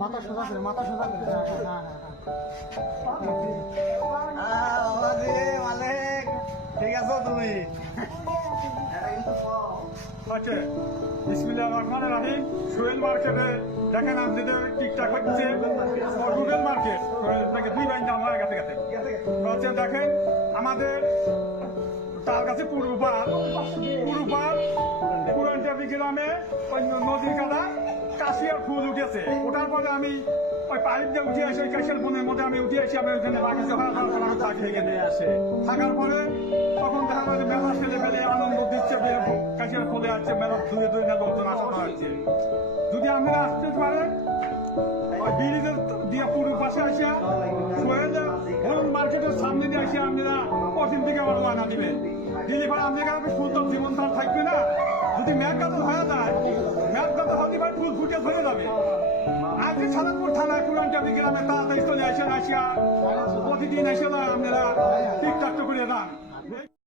মাথা সোজা করে মাথা সোজা করে মালিক ঠিক আছো তুমি আচ্ছা বিসমিল্লাহির রহমানির রহিম সোহেল মার্কেটে দেখেন আপনাদের টিকটাক হচ্ছে গুগল মার্কেট থেকে দুই বাইন আমার কাছে কাছে হচ্ছে দেখেন আমাদের তার কাছে পূর্বপাল পুরানটাবি গ্রামে ওই নদীর কাদা কাশিয়ার ফুল উঠেছে ওঠার পরে আমি ওই পাইপ দিয়ে উঠে আসি ওই কাশিয়ার বনের মধ্যে আমি উঠে আসি আমি ওইখানে বাকি থাকি এখানে আসে থাকার পরে তখন দেখা যায় যে মেলা ছেলে ফেলে আনন্দ দিচ্ছে কাশিয়ার ফুলে আসছে মেলা দূরে দূরে না লোকজন আসতে হচ্ছে যদি আপনারা আসতে পারেন ওই ব্রিজের দিয়ে পুরো পাশে আসিয়া হলুদ মার্কেটের সামনে দিয়ে আসিয়া আপনারা পশ্চিম দিকে আমার রওনা দিবে দিলে ভাই আপনার সুন্দর জীবন তার থাকবে না যদি মেঘগাত হয়ে যায় মেঘগাত হলে ভাই ফুল ফুটে ধরে যাবে আজকে সালাদপুর থানায় পুরানটাবি গ্রামে তাড়াতাড়ি চলে আসেন আসিয়া প্রতিদিন এসে না আপনারা ঠিকঠাক করে যান